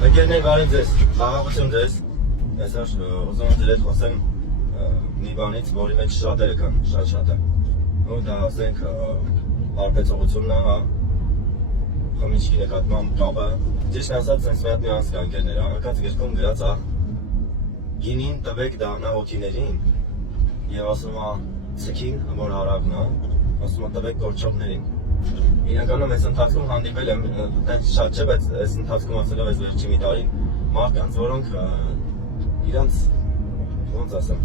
Ընկերներ բարև ձեզ, խաղաղություն ձեզ, այսօր ուզում եմ ձեր հետ խոսեմ մի բանից, որի մեջ շատերը կան, շատ է, ու դա ասենք հարբեցողությունն է, խմիչքի նկատմամբ կապը, ճիշտ ասած sense մի հատ նյուանս կա ընկերներ, Անկած գրքում գրած է գինին տվեք դառնա հոգիներին եւ ասում է ցքին, որ հարավն է, ասում է տվեք կորչողներին Իրականում այս ընթացքում հանդիպել եմ, տենց շատ չէ, բայց այս ընթացքում ասելով այս վերջի մի տարին մարդկանց, որոնք իրանց, ոնց ասեմ,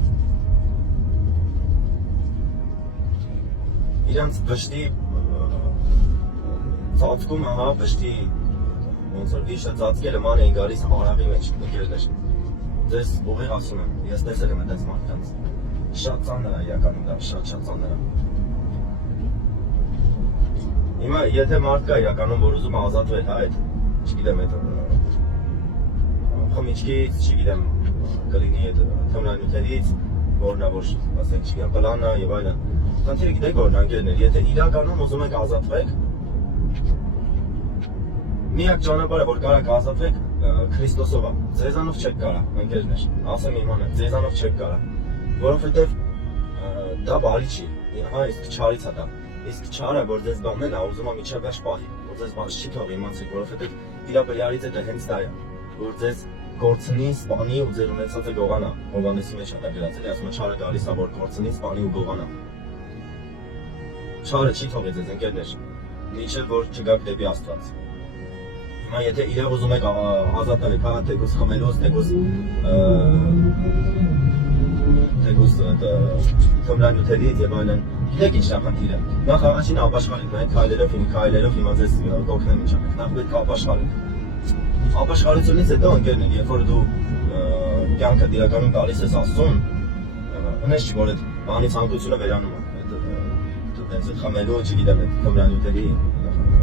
իրանց վշտի ծածկումը, վշտի ոնց որ վիշը ծածկելը ման էին գալիս հարավի մեջ, ընկերներ, ձեզ ուղիղ ասում եմ, ես տեսել եմ այդպես մարդկանց, շատ ծանր է իրականում դա, շատ ծանր է Հիմա եթե մարդ կա իրականում, որ ուզում է ազատվել, այդ, չգիտեմ, այդ խմիչքից, չգիտեմ, կլինի այդ թմրանյութերից, որն է, որ, ասենք, չգիտեմ, պլանա եւ այլն։ Խնդիրը գիտեք որն է, ընկերներ, եթե իրականում ուզում եք ազատվեք, միակ ճանապարհը, որ կարաք ազատվեք, Քրիստոսով է։ Ձեզանով չեք կարա, ընկերներ, ասեմ իմանա, ձեզանով չեք կարա, որովհետեւ դա բարի չի, իսկ չարից է դա։ Իսկ չարը, որ ձեզ բանն է, ուզում է միջև վերջ պահի, որ ձեզ բաց չի թող իմացեք, որովհետև իր բրյարից է դա հենց դա է, որ ձեզ կորցնի, սպանի ու ձեր ունեցածը գողանա, Հովհաննեսի մեջ է դա գրած, էլի ասում է չարը գալիս է, որ կորցնի, սպանի ու գողանա։ Չարը չի թողի ձեզ ընկերներ, միջև որ չգաք դեպի Աստված։ Հիմա եթե իրավ ուզում եք ազատվել, հա, թեկուզ խմելուց, թեկուզ թմրանյութերից եւ այլն Գիտեք ինչ է խնդիրը։ Նախ առաջին ապաշխարեք, քայլերով հիմա ձեզ կօգնեմ ինչ անեք։ Նախ պետք է ապաշխարեք։ Ապաշխարությունից հետո ընկերներ, երբ որ դու կյանքը իրականում տալիս ես Աստծուն, հենց չի որ այդ բանի ցանկությունը վերանում է։ Այդ խմելու, չգիտեմ, այդ թմրանյութերի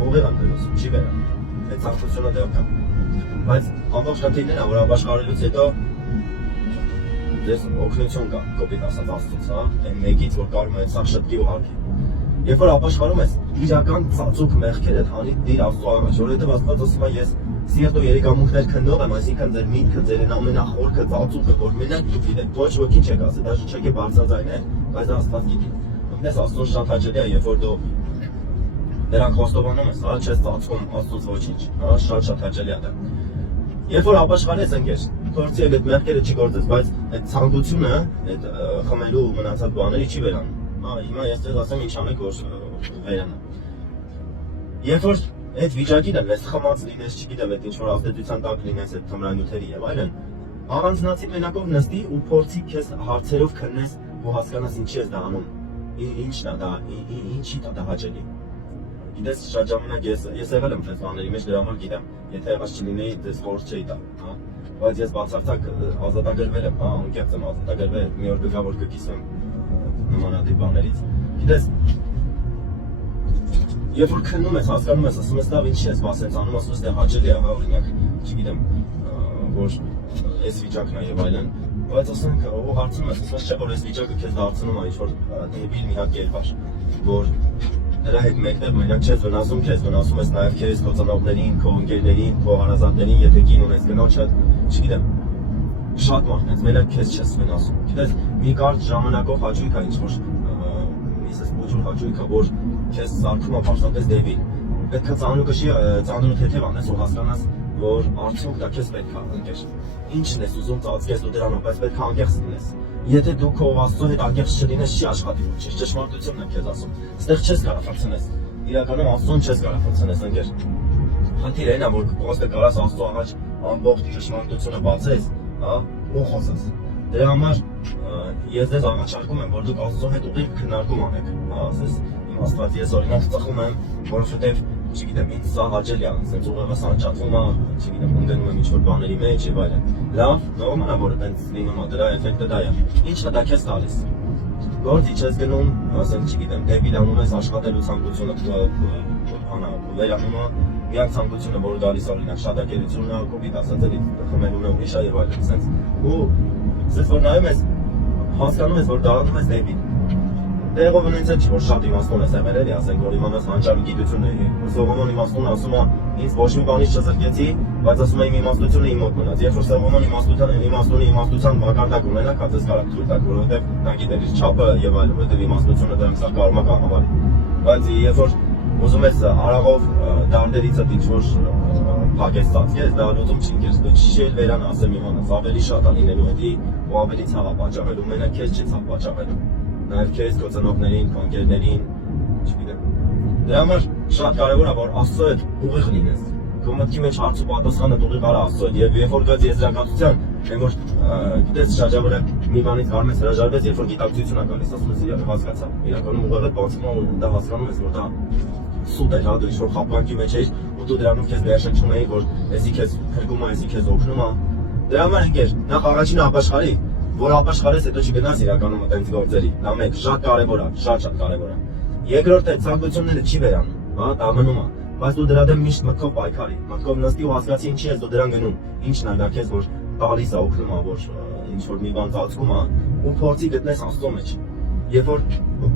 ուղիղ ընդելուց չի վերանում։ Այդ ցանկությունը դեռ կա։ Բայց ամբողջ խնդիրն է, որ ապաշխարելուց հետո Ձեզ օգնություն կա, կոպիտ ասած Աստծուց, հա, այն մեկից, որ կարում է սա շտկի ու հարկի։ Երբ որ ապաշխարում ես, իրական ծածուկ մեղքերը հանի դիր Աստծո առաջ, որովհետև Աստված ասում է ես սիրտ ու երիկամունքներ քննող եմ, այսինքն ձեր միտքը, ձեր ամենախորքը ծածուկը, որ մենակ դուք գիտեք, ոչ ոքի չեք ասի, դաժե չեք է բարձրաձայնել, բայց Աստված գիտի։ Ինքնես Աստծուն շատ հաճելի է, երբ որ դու նրան խոստովանում ես, հա, չես ծածկում Աստծուց ոչինչ, հա, շատ հաճելի է դա։ Երբ որ ապաշխարես ընկեր, փորձի այդ մեղքերը չի գործես, բայց այդ ցանկությունը, այդ խմելու մնացած բաների չի վերանում։ Հա, հիմա ես ձեզ ասեմ ինչ անեք, որ վերանա։ Երբ որ այդ վիճակին ես խմած լինես, չգիտեմ, այդ ինչ որ ազդեցության տակ լինես այդ թմրանյութերի եւ այլն, առանձնացի մենակով նստի ու փորձի քեզ հարցերով քննես ու հասկանաս ինչի ես դա անում։ Ինչն է դա, ինչի դա հաճելի։ Գիտես շատ ժամանակ ես եղել եմ այս բաների մեջ, դրա համար գիտեմ, եթե եղած չլինեի, դες խորհուրդ չէի տա, հա։ Բայց ես բացարձակ ազատագրվել եմ, հա, անկեղծ եմ ազատագրվել, մի օր գա որ կկիսվեմ նմանատիպ բաներից։ Գիտես, երբ որ քննում ես, հասկանում ես, ասում ես, լավ, ինչ ես բասենց անում, ասում ես, դե հաճելի է, հա, օրինակ, չգիտեմ, որ այս վիճակն է եւ այլն, բայց ասենք, ու հարցնում ես, ասում ես, չէ, որ այս վիճակը քեզ դարձնում է ինչ-որ դեպիլ մի հատ կերպար, որ Դրա հետ մեկտեղ մենակ չես վնասում, քեզ վնասում ես նաև քեզ քո ծնողներին, քո ընկերներին, քո հարազատներին, եթե կին ունես կնոջը, չգիտեմ, շատ մարդկանց մենակ քեզ չես վնասում։ Գիտես, մի կարճ ժամանակով հաճույք է ինչ-որ, իսես փոքր հաճույք է, որ քեզ սարքում է պարզապես դեպի։ Պետք է ծանրու թեթև անես ու հասկանաս, որ արդյոք դա քեզ պետք է ընկեր։ Ինչն ես ուզում ծածկես ու դրանով, բայց պետք է անկեղծ լինես։ Եթե դու քո Աստծո հետ անկեղծ չլինես, չի աշխատի ոչինչ, ճշմարտությունն եմ քեզ ասում։ Այստեղ չես կարող ֆրցնես։ Իրականում Աստծուն չես կարող ֆրցնես, ընկեր։ Խնդիրը այն է, որ պրոստը կարաս Աստծո առաջ ամբողջ ճշմարտությունը բացես, հա, ու խոսես։ Դրա համար ես ձեզ առաջարկում եմ, որ դուք Աստծո հետ ուղիղ քննարկում անեք, հա, ասես իմ Աստված ես օրինակ ծխում եմ, որովհետև չգիտեմ, ինձ սա հաճելի է, ասենց ուղեղս անջատվում է, չգիտեմ, ընկնում եմ ինչ-որ բաների մեջ եւ այլն։ Լավ, նորմալ է, որ այդպես լինում է, դրա էֆեկտը դա է։ Ինչն է դա քեզ տալիս։ Գործի չես գնում, ասենք, չգիտեմ, դեպի դառնում ես աշխատելու ցանկությունը, բանա, վերանում է, միակ ցանկությունը, որ գալիս է, օրինակ, շատակերությունն է, կոպիտ ասած էլի, խմելուն է, ուրիշ է եւ այլն, ասենց։ Ու ասես որ նայում ես, հասկանում ես, որ դառնում ես դեպի Տեղով ունեցել չի, որ շատ իմաստուն ես եղել էլի, ասենք, որ իմանաս հանճարի գիտությունը, Սողոմոն իմաստուն ասում է, ինձ ոչ մի բանից չզրկեցի, բայց ասում եմ իմաստությունը իմ մոտ մնաց։ Երբ որ սեղանոն իմաստության մակարդակ ունենա, կածես կարող թույլ տալ, որովհետև նա գիտեր իր չափը եւ այլն, որովհետև իմաստությունը դրանք սա կարող է կառավարի։ Բայց երբ որ ուզում ես արաղով դարդերիցդ ինչ-որ փակես ծածկես, դա լուծում չի ինքես, դու չի վերան ասեմ իմանաս, ավելի շատ է լինելու հետի ու ավելի ցավ է պատճառելու, մենակ քեզ չի ցավ պատճառելու, նաև քեզ, քո ծնողներին, քո ընկերներին, չգիտեմ։ Դրա համար շատ կարևոր է, որ Աստծո հետ ուղիղ լինես, քո մտքի մեջ հարց ու պատասխանը ուղիղ արա Աստծո հետ, եւ երբ որ գաց եզրակացության, այն որ գիտես շրջավորը մի բանից գարում ես հրաժարվես, երբ որ գիտակցություն է գալիս, ասում ես իրական հասկացա, իրականում ուղիղ հետ բացվում է ու դա հասկանում ես, որ դա սուտ է, հա, դու ինչ-որ խապանքի մեջ ես ու դու դրանում քեզ վերշնչում էի, որ էսի քեզ փրկում է, էսի քեզ օգնում է։ Դրա համար ընկեր, նախ առաջինը ապաշխարի, որ ապաշխարես, հետո չգնաս իրականում այդպես գործերի։ Դա մեկ, շատ կարևոր է, շատ կարևոր է։ Երկրորդը ցանկությունները չի վերանում, հա, դա մնում է, բայց դու դրա դեմ միշտ մտքով պայքարի, մտքով նստի ու հասկացի ինչի ես դու դրան գնում, ինչն է դա քեզ որ տալիս է, օգնում է, որ ինչ-որ մի բան ծածկում է ու փորձի գտնես Աստծո մեջ։ Երբ որ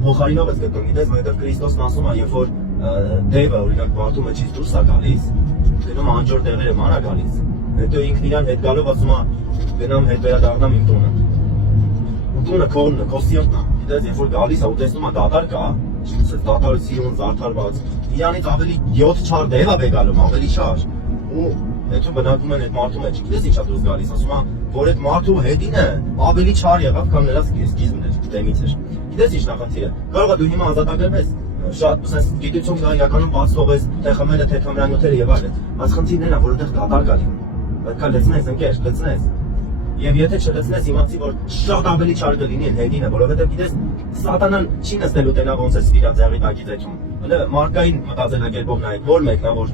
փոխարինով ես գտնում, գիտես, որովհետև Քրիստոսն ասում է, երբ որ Դեվը օրինակ մարդու մեջից դուրս է գալիս, գնում անջոր տեղերը ման է գալիս։ Հետո ինքն իրան հետ գալով ասում է գնամ հետ վերադառնամ իմ տունը։ Ու տունը քոնն է, քո սիրտն է։ Գիտես, երբ որ գալիս է ու տեսնում է դատար կա, ասես դատարություն զարդարված, իրանից ավելի 7 չար դև է բեկալում, ավելի չար։ Ու հետո բնակվում են այդ մարդու մեջ։ Գիտես ինչա դուրս գալիս, ասում է, որ այդ մարդու հետինը ավելի չար եղավ, քան նրա սկիզբն էր, դեմից էր։ Գիտես ինչ նախնդիրը։ Կարող է դու հիմա ազատագրվես շատ sense գիտություն կա իրականում բաց թողես թե խմելը թե թմրանյութերը եւ այլն բայց խնդիրն է որ այդտեղ դատար գալի պետք է լցնես ընկեր լցնես եւ եթե չլցնես իմացի որ շատ ավելի չար կլինի հետինը որովհետեւ գիտես սատանան չի նստելու տենա ոնց է սպիրաձեղի տակից էջում հələ մարկային մտածելակերպով նայեք որ մեկն է որ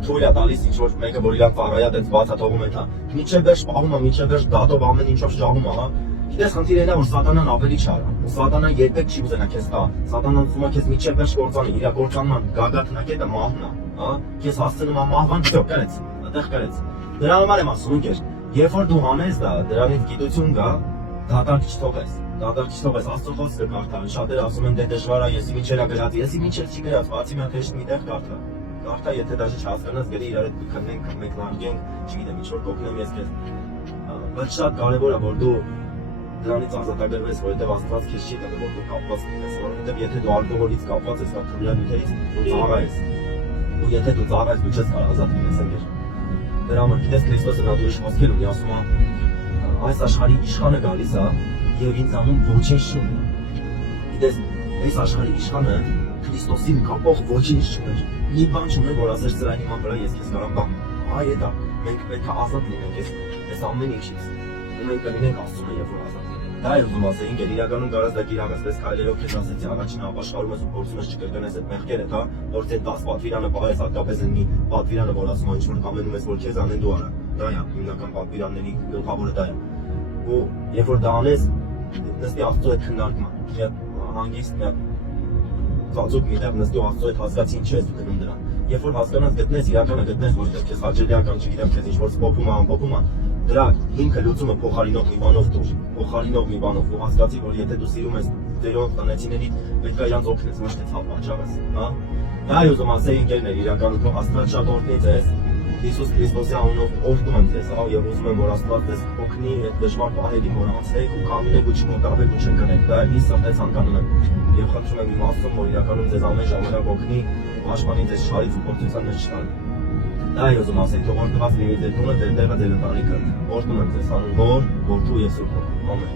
թույլ է տալիս ինչ որ մեկը որ իրան ծառայա դից բացա թողում է դա միջև վերջ պահում է միջև վերջ դատով ամեն ինչով շահում է հա Գիտես խնդիրն է որ սատանան ավելի չար է։ Սատանան երբեք չի ուզենա քեզ տա։ Սատանան ուզում է քեզ միջև վերջ կործանի, իր կործանման գագաթնակետը մահն է, հա։ Քեզ հասցնում է մահվան, всё, կրեց, այդտեղ կրեց։ Դրա համար եմ ասում ինքեր, երբ որ դու հանես դա, դրանից գիտություն կա, դատարկ չթողես։ Դատարկ չթողես, Աստծո խոսքը կարդալ։ Շատերը ասում են դե դժվար է, եսի ինչերա գրած, եսի ինչեր չի գրած, բացի մի հատ հեշտ մի տեղ կարդա։ Կարդա, եթե դաժե չհասկանաս, գրի իրար հետ քննենք, մեկնարկենք, չգիտեմ, ինչ որ կօգնեմ ես քեզ։ Բայց շատ կարևոր է որ դու դրանից ազատագրվես, որովհետև Աստված քեզ չի տվել, որ դու կապված լինես, որովհետև եթե դու ալկոհոլից կապված ես կամ թմրանյութերից, դու ծառա ես։ Ու եթե դու ծառա ես, դու չես կարող ազատ լինես ընկեր։ Դրա համար գիտես Քրիստոսը նա ուրիշ խոսքեր ունի, ասում է, այս աշխարհի իշխանը գալիս է եւ ինձ անում ոչինչ չունի։ Գիտես, այս աշխարհի իշխանը Քրիստոսին կապող ոչինչ չունի։ Մի բան չունի, որ ասես սրա իման վրա ես քեզ կարող եմ։ Այ դա, մենք պետք է ազատ լինենք այս ամեն ինչից։ Մենք կլինենք Աստծո երբ որ ազատ լինենք։ Դա է ուզում ասել, ինքեր իրականում կարաս դա գիրակացես քայլերով քեզ ասեցի, առաջին ապաշխարում ես ու փորձում ես չկրկնես այդ մեղքերը, հա, որ ցեն 10 պատվիրանը պահես, հատկապես մի պատվիրանը, որ ասում են ինչ որ կամենում ես, որ քեզ անեն դու արա։ Դա է հիմնական պատվիրանների գլխավորը դա է։ Ու երբ որ դա անես, նստի Աստծո հետ քննարկման։ Մի հանգիստ մի ծածուկ միտեղ նստի Աստծո հետ հասկացի ինչ ես դու գնում դրան։ Երբ որ հասկանաս գտնես իրականը գտնես, որովհետև քեզ հաճելիական չգիտեմ, քեզ ինչ որ սփոփում է, ամփոփում է, դրա ինքը լուծումը փոխարինող մի բանով դուր, փոխարինող մի բանով ու հասկացի, որ եթե դու սիրում ես դերոն տնեցիներին, պետք է իրանց օգնես, ոչ թե ցավ պատճառես, հա։ Դա է ուզում ասել ինքերներ իրականում քո Աստված շատ օրհնի ձեզ։ Հիսուս Քրիստոսի անունով օրհնում եմ ձեզ, հա, եւ ուզում եմ որ Աստված ձեզ օգնի այդ դժվար պահերին, որ անցնեք ու կամենեք ու չմոտավեք ու չընկնեք։ Դա է ինձ սրտից ցանկանում եմ։ Եվ խնդրում եմ իմ Աստծուն, որ իրականում ձեզ ամեն ժամանակ օգնի ու աշխարհին ձեզ շարից ու փորձության մեջ չտանի։ Դա է ուզում ասել, թող օրհնված լինի ձեր տունը, ձեր տեղը, ձեր ընտանիքը։ Օրհնում եմ ձեզ անուն Հոր, Որդու եւ Սուրբ Հոր։ Ամեն։